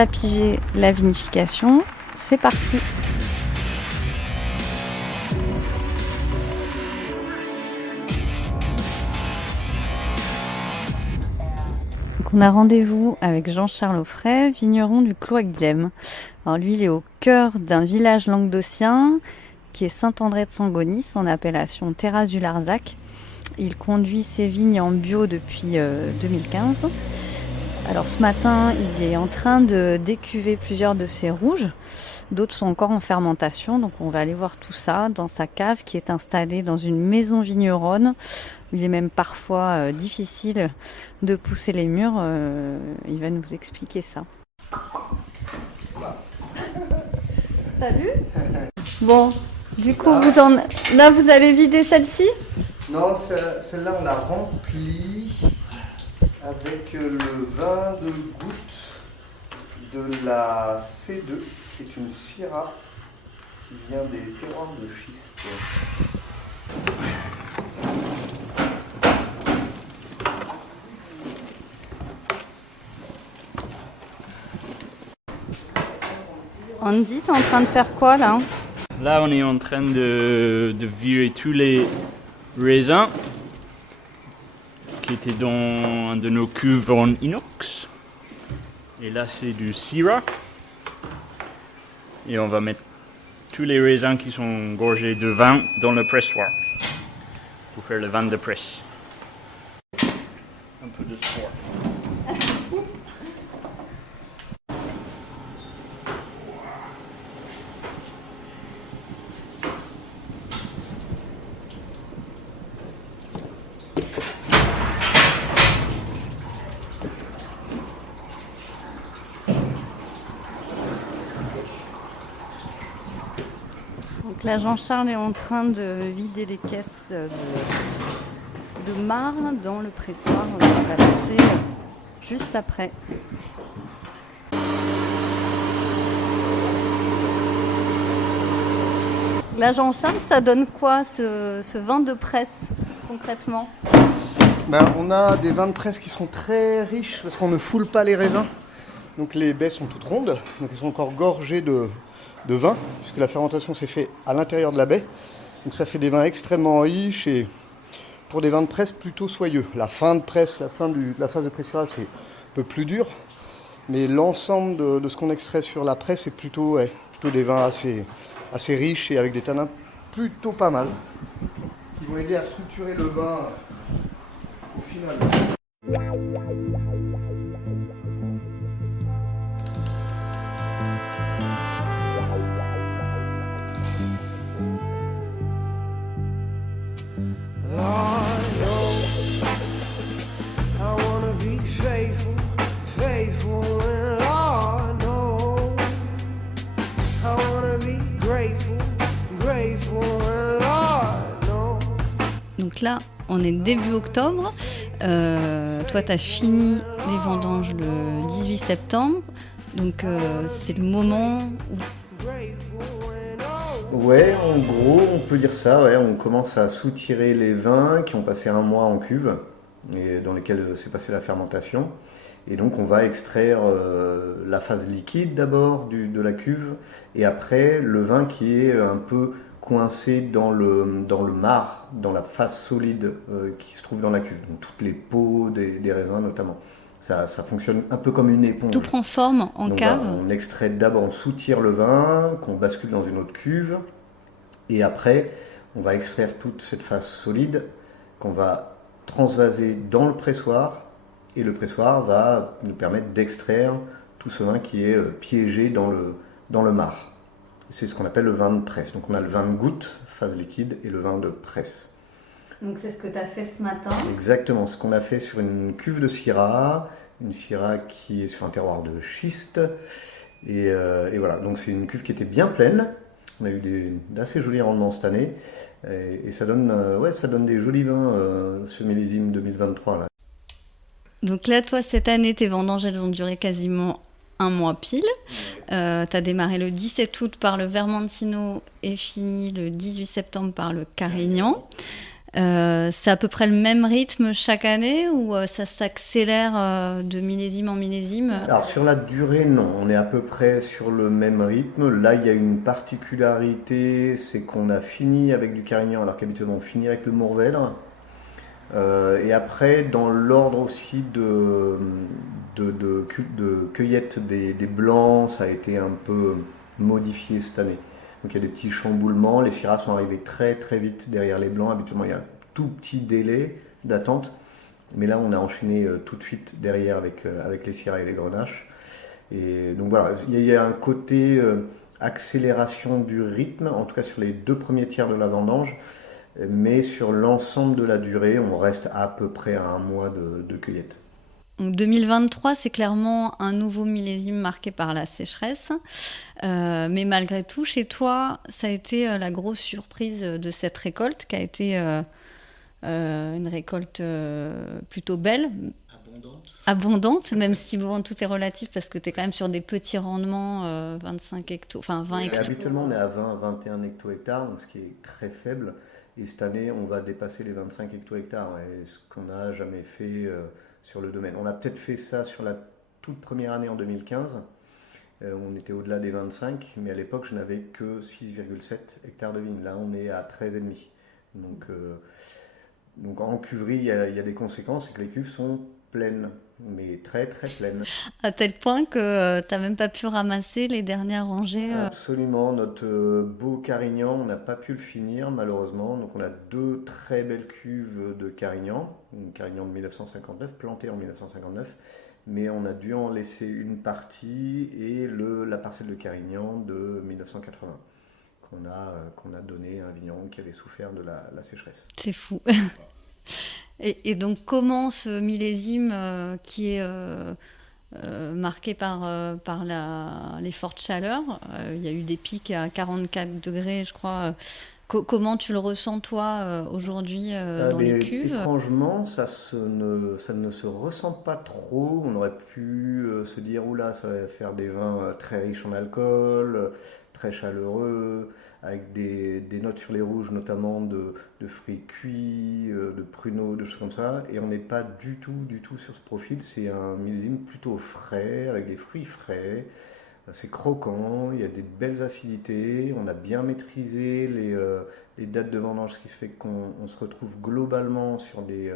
à piger la vinification. C'est parti! Donc on a rendez-vous avec Jean-Charles Offray, vigneron du Clos à Guilhem. Alors lui, il est au cœur d'un village languedocien qui est Saint-André de Sangonis, en appellation Terrasse du Larzac. Il conduit ses vignes en bio depuis 2015. Alors ce matin, il est en train de décuver plusieurs de ses rouges. D'autres sont encore en fermentation, donc on va aller voir tout ça dans sa cave qui est installée dans une maison vigneronne. Il est même parfois difficile de pousser les murs. Il va nous expliquer ça. Salut. Bon, du coup, là vous allez vider celle-ci? Non, celle-là on l'a remplie avec le vin de goutte de la C2, qui est une Syrah qui vient des terroirs de schiste. Andy, t'es en train de faire quoi là? Là, on est en train de virer tous les raisins qui étaient dans un de nos cuves en inox. Et là, c'est du Syrah. Et on va mettre tous les raisins qui sont gorgés de vin dans le pressoir pour faire le vin de presse. Un peu de sport. Donc là, Jean-Charles est en train de vider les caisses de marc dans le pressoir. On va passer juste après. Là, Jean-Charles, ça donne quoi ce vin de presse concrètement? On a des vins de presse qui sont très riches parce qu'on ne foule pas les raisins. Donc les baies sont toutes rondes, donc elles sont encore gorgées de vin, puisque la fermentation s'est faite à l'intérieur de la baie. Donc ça fait des vins extrêmement riches et pour des vins de presse plutôt soyeux. La fin de presse, la fin de la phase de pressurage, c'est un peu plus dur, mais l'ensemble de ce qu'on extrait sur la presse est plutôt des vins assez riches et avec des tanins plutôt pas mal, qui vont aider à structurer le vin au final. Donc là, on est début octobre. Toi, tu as fini les vendanges le 18 septembre. Donc, c'est le moment où... Ouais, en gros, on peut dire ça. Ouais, on commence à soutirer les vins qui ont passé un mois en cuve et dans lesquels s'est passée la fermentation. Et donc, on va extraire la phase liquide d'abord de la cuve et après le vin qui est un peu coincé dans le marc, dans la phase solide qui se trouve dans la cuve. Donc, toutes les peaux des raisins notamment. Ça fonctionne un peu comme une éponge. Tout prend forme en donc, cave. On extrait d'abord, on soutire le vin, qu'on bascule dans une autre cuve. Et après, on va extraire toute cette phase solide qu'on va transvaser dans le pressoir. Et le pressoir va nous permettre d'extraire tout ce vin qui est piégé dans le marc. C'est ce qu'on appelle le vin de presse. Donc on a le vin de goutte, phase liquide, et le vin de presse. Donc c'est ce que tu as fait ce matin? Exactement, ce qu'on a fait sur une cuve de Syrah, une Syrah qui est sur un terroir de schiste. Et voilà, donc c'est une cuve qui était bien pleine. On a eu d'assez jolis rendements cette année. Et ça donne des jolis vins, ce millésime 2023 là. Donc là, toi, cette année, tes vendanges, elles ont duré quasiment un mois pile. Tu as démarré le 17 août par le Vermentino et fini le 18 septembre par le Carignan. C'est à peu près le même rythme chaque année ou ça s'accélère de millésime en millésime? Alors sur la durée, non, on est à peu près sur le même rythme. Là, il y a une particularité, c'est qu'on a fini avec du Carignan alors qu'habituellement on finit avec le Mourvèdre. Et après, dans l'ordre aussi de cueillette des blancs, ça a été un peu modifié cette année. Donc il y a des petits chamboulements. Les Syrahs sont arrivés très très vite derrière les blancs. Habituellement, il y a un tout petit délai d'attente. Mais là, on a enchaîné tout de suite derrière avec les Syrahs et les Grenaches. Et donc voilà, il y a un côté accélération du rythme, en tout cas sur les 2 premiers tiers de la vendange. Mais sur l'ensemble de la durée, on reste à peu près à 1 mois de cueillette. Donc 2023, c'est clairement un nouveau millésime marqué par la sécheresse. Mais malgré tout, chez toi, ça a été la grosse surprise de cette récolte, qui a été une récolte plutôt belle, abondante, même si bon, tout est relatif parce que tu es quand même sur des petits rendements, 25 hectos, enfin 20 hectos. Habituellement, on est à 20-21 hecto-hectares, donc ce qui est très faible. Et cette année, on va dépasser les 25 hecto-hectares, et ce qu'on n'a jamais fait sur le domaine. On a peut-être fait ça sur la toute première année en 2015. On était au-delà des 25, mais à l'époque, je n'avais que 6,7 hectares de vignes. Là, on est à 13,5. Donc en cuverie, il y a des conséquences, c'est que les cuves sont pleines, mais très très pleines. À tel point que tu n'as même pas pu ramasser les dernières rangées. Absolument, notre beau Carignan, on n'a pas pu le finir malheureusement. Donc on a 2 très belles cuves de Carignan, une Carignan de 1959, plantée en 1959, mais on a dû en laisser une partie et la parcelle de Carignan de 1980 qu'on a donné à un vigneron qui avait souffert de la sécheresse. C'est fou. Et donc comment ce millésime qui est marqué par les fortes chaleurs, il y a eu des pics à 44 degrés, je crois. Comment tu le ressens, toi, aujourd'hui dans les cuves? Étrangement, ça ne se ressent pas trop. On aurait pu se dire, oula, ça va faire des vins très riches en alcool, très chaleureux, avec des notes sur les rouges, notamment de fruits cuits, de pruneaux, de choses comme ça. Et on n'est pas du tout sur ce profil. C'est un millésime plutôt frais, avec des fruits frais. C'est croquant, il y a des belles acidités, on a bien maîtrisé les dates de vendange, ce qui se fait qu'on se retrouve globalement sur des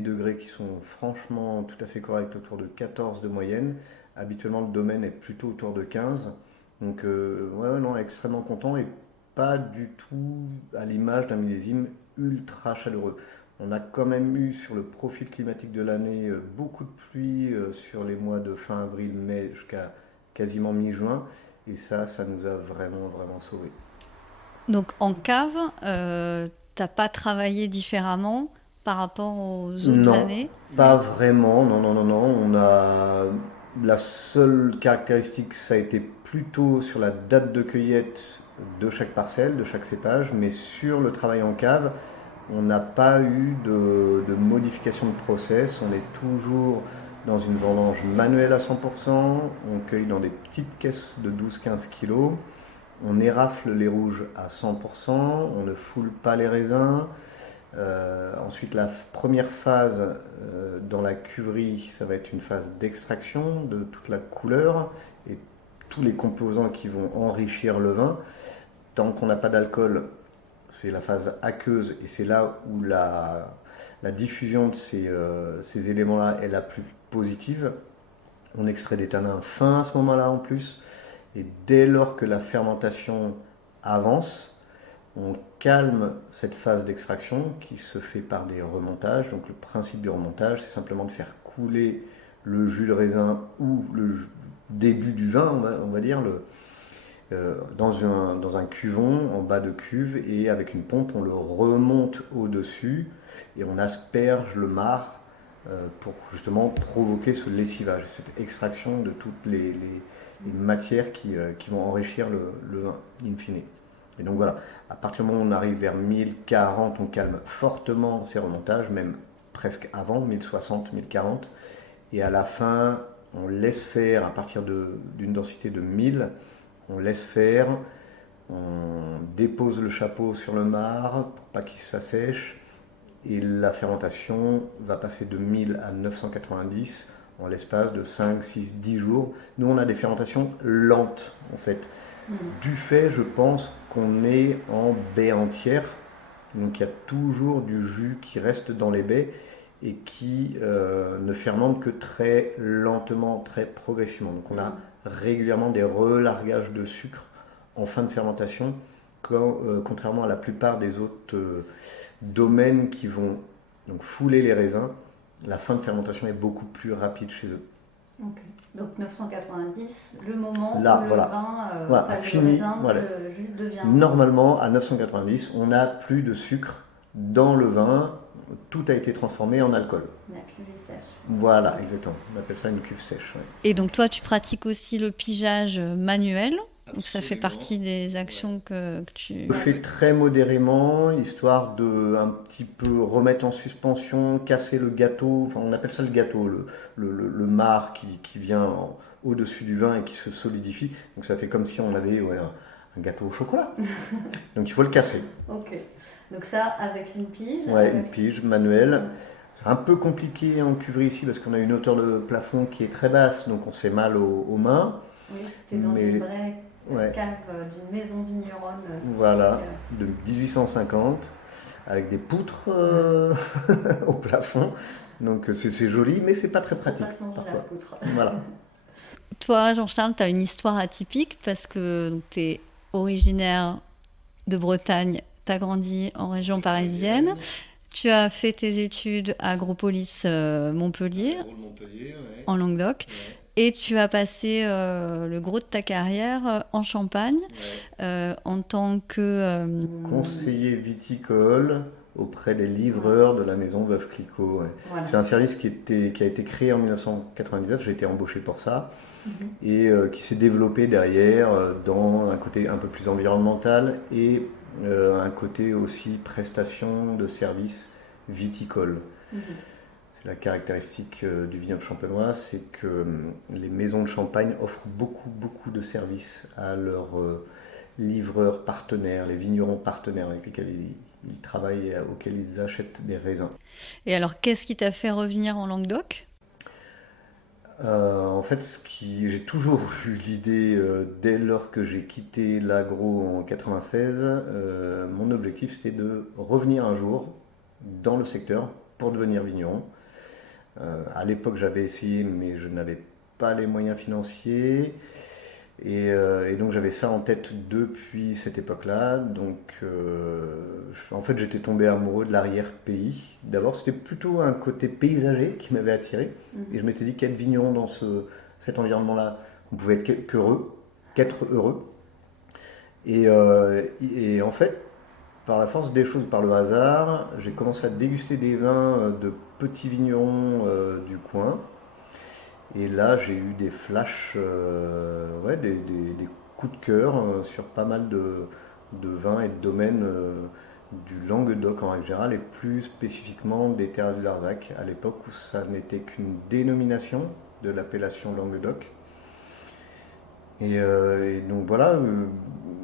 degrés qui sont franchement tout à fait corrects, autour de 14 de moyenne. Habituellement, le domaine est plutôt autour de 15. Donc, ouais, non, extrêmement content et pas du tout à l'image d'un millésime ultra chaleureux. On a quand même eu sur le profil climatique de l'année beaucoup de pluie sur les mois de fin avril, mai jusqu'à quasiment mi-juin, et ça nous a vraiment, vraiment sauvés. Donc en cave, t'as pas travaillé différemment par rapport aux autres années? Pas vraiment, non. La seule caractéristique, ça a été plutôt sur la date de cueillette de chaque parcelle, de chaque cépage, mais sur le travail en cave, on n'a pas eu de modification de process, on est toujours dans une vendange manuelle à 100%, on cueille dans des petites caisses de 12-15 kg, on érafle les rouges à 100%, on ne foule pas les raisins. Ensuite, la première phase dans la cuverie, ça va être une phase d'extraction de toute la couleur et tous les composants qui vont enrichir le vin. Tant qu'on n'a pas d'alcool, c'est la phase aqueuse et c'est là où la diffusion de ces éléments-là est la plus positive. On extrait des tanins fins à ce moment-là en plus. Et dès lors que la fermentation avance, on calme cette phase d'extraction qui se fait par des remontages. Donc le principe du remontage, c'est simplement de faire couler le jus de raisin ou le début du vin, on va dire, dans un cuvon en bas de cuve, et avec une pompe on le remonte au-dessus et on asperge le marc pour justement provoquer ce lessivage, cette extraction de toutes les matières qui vont enrichir le vin in fine. Et donc voilà, à partir du moment où on arrive vers 1040, on calme fortement ces remontages, même presque avant, 1060, 1040, et à la fin on laisse faire à partir d'une densité de 1000. On laisse faire, on dépose le chapeau sur le marc pour pas qu'il s'assèche, Et la fermentation va passer de 1000 à 990 en l'espace de 5, 6, 10 jours. Nous, on a des fermentations lentes, en fait. Du fait, je pense, qu'on est en baie entière. Donc, il y a toujours du jus qui reste dans les baies et qui ne fermente que très lentement, très progressivement. Donc, on a régulièrement des relargages de sucre en fin de fermentation, contrairement à la plupart des autres domaines qui vont donc fouler les raisins. La fin de fermentation est beaucoup plus rapide chez eux. Ok. Donc 990, le moment là, où le voilà. vin, Voilà, le raisin, le jus devient... Normalement, à 990, on n'a plus de sucre dans le vin. Tout a été transformé en alcool. La cuve est sèche. Voilà, exactement. On appelle ça une cuve sèche. Ouais. Et donc toi, tu pratiques aussi le pigeage manuel. Donc ça fait Absolument. partie des actions que tu... Je fais très modérément, histoire de un petit peu remettre en suspension, casser le gâteau. Enfin, on appelle ça le gâteau, le marc qui vient au-dessus du vin et qui se solidifie. Donc ça fait comme si on avait un gâteau au chocolat. Donc il faut le casser. Ok. Donc ça, avec une pige. Ouais, une pige manuelle. C'est un peu compliqué en cuverie ici parce qu'on a une hauteur de plafond qui est très basse, donc on se fait mal aux mains. Oui, c'était dans une vraie cave d'une maison vigneronne. Voilà, de 1850, avec des poutres au plafond. Donc c'est joli, mais c'est pas très pratique. Faut pas se manger la poutre. Voilà. Toi, Jean-Charles, tu as une histoire atypique parce que tu es originaire de Bretagne, tu as grandi en région parisienne. Tu as fait tes études à Agropolis Montpellier, en Languedoc. Ouais. Et tu as passé le gros de ta carrière en Champagne en tant que... conseiller viticole auprès des livreurs de la maison Veuve Clicquot. Ouais. Voilà. C'est un service qui a été créé en 1999, j'ai été embauché pour ça, et qui s'est développé derrière dans un côté un peu plus environnemental et un côté aussi prestation de services viticoles. C'est la caractéristique du vignoble champenois, c'est que les maisons de champagne offrent beaucoup de services à leurs livreurs partenaires, les vignerons partenaires avec lesquels ils travaillent et auxquels ils achètent des raisins. Et alors, qu'est-ce qui t'a fait revenir en Languedoc ? En fait, j'ai toujours eu l'idée, dès lors que j'ai quitté l'agro en 96, mon objectif c'était de revenir un jour dans le secteur pour devenir vigneron. À l'époque, j'avais essayé, mais je n'avais pas les moyens financiers. Et donc, j'avais ça en tête depuis cette époque-là. Donc, en fait, j'étais tombé amoureux de l'arrière-pays. D'abord, c'était plutôt un côté paysager qui m'avait attiré. Et je m'étais dit qu'être vigneron dans cet environnement-là, on pouvait être qu'être heureux. Et en fait, par la force des choses, par le hasard, j'ai commencé à déguster des vins de petits vignerons du coin. Et là, j'ai eu des flashs, des coups de cœur sur pas mal de vins et de domaines du Languedoc en règle générale, et plus spécifiquement des terrasses du Larzac, à l'époque où ça n'était qu'une dénomination de l'appellation Languedoc. Et donc voilà,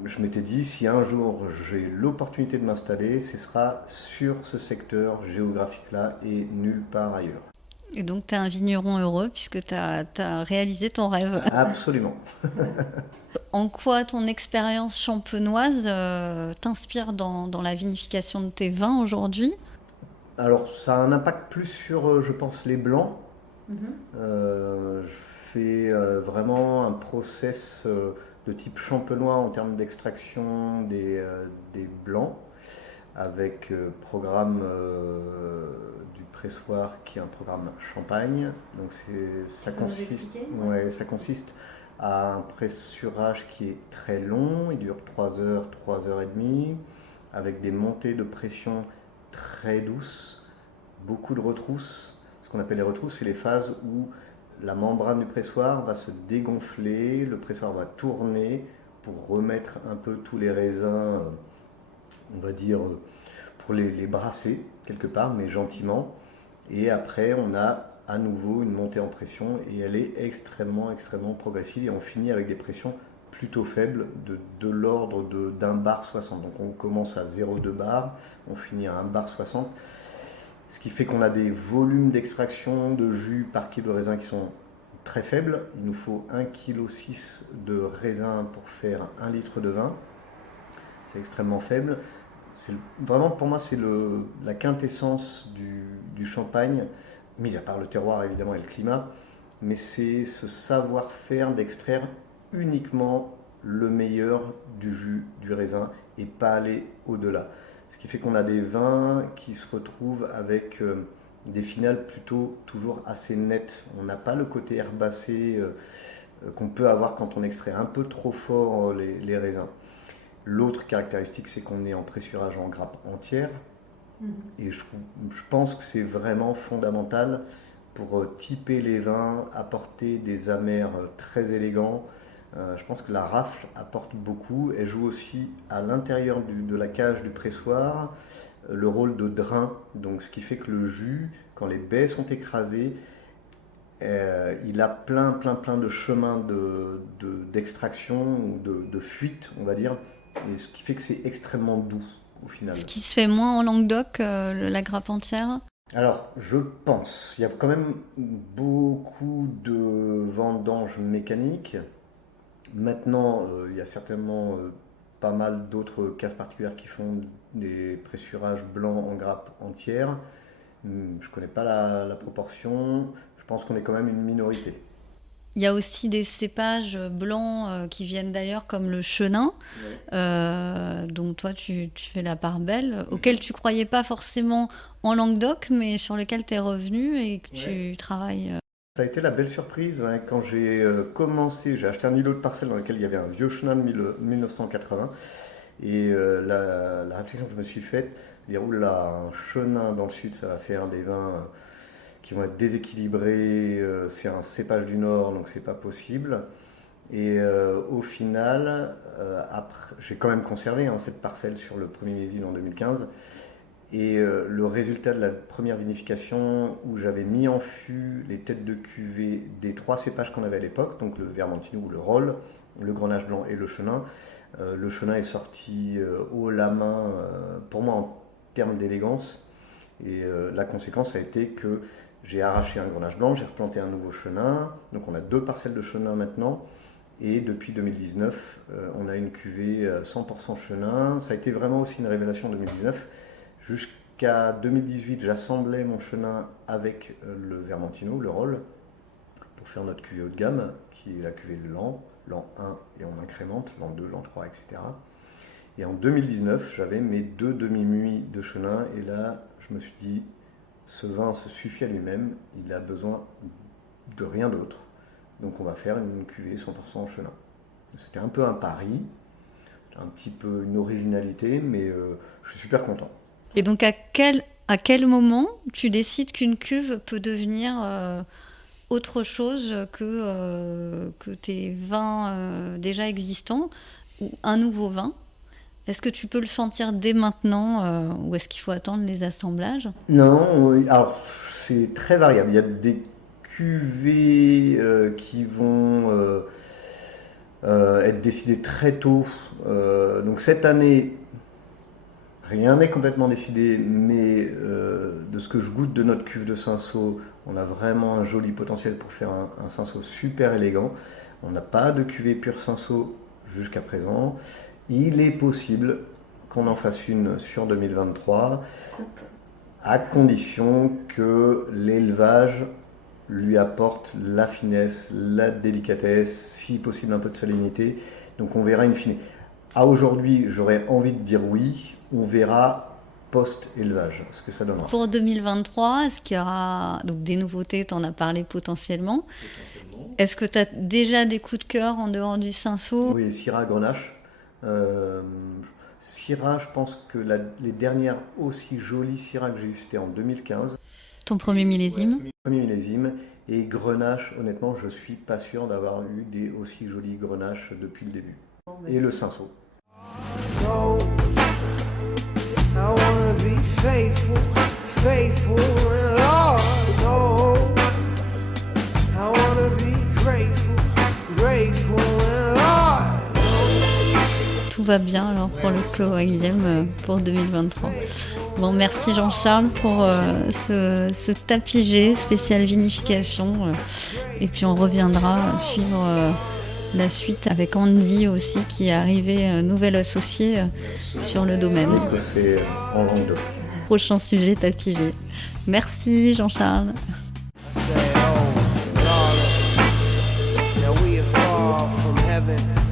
je m'étais dit, si un jour j'ai l'opportunité de m'installer, ce sera sur ce secteur géographique-là et nulle part ailleurs. Et donc tu es un vigneron heureux puisque tu as réalisé ton rêve. Absolument. En quoi ton expérience champenoise t'inspire dans la vinification de tes vins aujourd'hui ? Alors ça a un impact plus sur, je pense, les blancs. Je fais vraiment un process de type champenois en termes d'extraction des blancs, avec programme du pressoir qui est un programme champagne. Donc ça consiste à un pressurage qui est très long, il dure 3 heures, 3 heures et demie, avec des montées de pression très douces, beaucoup de retrousses. Ce qu'on appelle les retrousses, c'est les phases où la membrane du pressoir va se dégonfler, le pressoir va tourner pour remettre un peu tous les raisins, on va dire, pour les brasser quelque part, mais gentiment. Et après, on a à nouveau une montée en pression et elle est extrêmement progressive et on finit avec des pressions plutôt faibles de l'ordre d'1 bar 60. Donc on commence à 0,2 bar, on finit à 1 bar 60. ce qui fait qu'on a des volumes d'extraction de jus par kilo de raisin qui sont très faibles. Il nous faut 1,6 kg de raisin pour faire 1 litre de vin. C'est extrêmement faible. Vraiment, pour moi, c'est la quintessence du champagne, mis à part le terroir évidemment et le climat, mais c'est ce savoir-faire d'extraire uniquement le meilleur du jus du raisin et pas aller au-delà. Ce qui fait qu'on a des vins qui se retrouvent avec des finales plutôt toujours assez nettes. On n'a pas le côté herbacé qu'on peut avoir quand on extrait un peu trop fort les raisins. L'autre caractéristique, c'est qu'on est en pressurage en grappe entière. Et je pense que c'est vraiment fondamental pour typer les vins, apporter des amers très élégants. Je pense que la rafle apporte beaucoup. Elle joue aussi à l'intérieur de la cage du pressoir le rôle de drain. Donc, ce qui fait que le jus, quand les baies sont écrasées, il a plein de chemins d'extraction ou de fuite, on va dire. Et ce qui fait que c'est extrêmement doux au final. Ce qui se fait moins en Languedoc, la grappe entière? Alors, je pense, il y a quand même beaucoup de vendanges mécaniques. Maintenant, il y a certainement pas mal d'autres caves particulières qui font des pressurages blancs en grappe entière. Je ne connais pas la proportion, je pense qu'on est quand même une minorité. Il y a aussi des cépages blancs qui viennent d'ailleurs, comme le chenin, dont toi tu fais la part belle, auquel tu croyais pas forcément en Languedoc, mais sur lequel tu es revenu et que tu travailles. Ça a été la belle surprise quand j'ai commencé. J'ai acheté un îlot de parcelle dans lequel il y avait un vieux chenin de 1980. Et la réflexion que je me suis faite, c'est de dire, oula, un chenin dans le sud, ça va faire des vins qui vont être déséquilibrés, c'est un cépage du Nord, donc c'est pas possible. Et au final, après, j'ai quand même conservé cette parcelle sur le premier millésime en 2015. Et le résultat de la première vinification, où j'avais mis en fût les têtes de cuvée des 3 cépages qu'on avait à l'époque, donc le Vermentino ou le Rolle, le Grenache blanc et le Chenin. Le Chenin est sorti haut la main, pour moi, en termes d'élégance. Et la conséquence a été que j'ai arraché un Grenache blanc, j'ai replanté un nouveau Chenin. Donc on a 2 parcelles de Chenin maintenant. Et depuis 2019, on a une cuvée 100% Chenin. Ça a été vraiment aussi une révélation en 2019. Jusqu'à 2018, j'assemblais mon Chenin avec le Vermentino, le Rolle, pour faire notre cuvée haut de gamme, qui est la cuvée de l'an 1, et on incrémente, l'an 2, l'an 3, etc. Et en 2019, j'avais mes 2 demi-muits de Chenin, et là, je me suis dit, ce vin se suffit à lui-même, il a besoin de rien d'autre. Donc on va faire une cuvée 100% Chenin. C'était un peu un pari, un petit peu une originalité, mais je suis super content. Et donc à quel moment tu décides qu'une cuve peut devenir autre chose que tes vins déjà existants ou un nouveau vin? Est-ce que tu peux le sentir dès maintenant ou est-ce qu'il faut attendre les assemblages? Non, alors c'est très variable. Il y a des cuvées qui vont être décidées très tôt. Donc cette année, rien n'est complètement décidé, mais de ce que je goûte de notre cuve de Cinsault, on a vraiment un joli potentiel pour faire un Cinsault super élégant. On n'a pas de cuvée pure Cinsault jusqu'à présent. Il est possible qu'on en fasse une sur 2023, à condition que l'élevage lui apporte la finesse, la délicatesse, si possible un peu de salinité. Donc on verra in fine. À aujourd'hui, j'aurais envie de dire oui, on verra post-élevage, ce que ça donnera. Pour 2023, est-ce qu'il y aura donc des nouveautés? Tu en as parlé potentiellement. Est-ce que tu as déjà des coups de cœur en dehors du Cinsault? Oui, Syrah, Grenache. Syrah, je pense que les dernières aussi jolies Syrah que j'ai eues, c'était en 2015. Ton premier millésime? Premier millésime. Et Grenache, honnêtement, je suis pas sûr d'avoir eu des aussi jolis Grenaches depuis le début. Et le Cinsault. I wanna be faithful, faithful, and Lord knows I wanna be grateful, grateful, and Lord knows. tout va bien alors pour le Clos Guillem pour 2023. Bon, merci Jean-Charles pour ce tapis spécial vinification. Et puis on reviendra suivre la suite avec Andy aussi qui est arrivé, nouvel associé sur le domaine. C'est en Languedoc. Prochain sujet tapis. Merci Jean-Charles. Now we are far from heaven.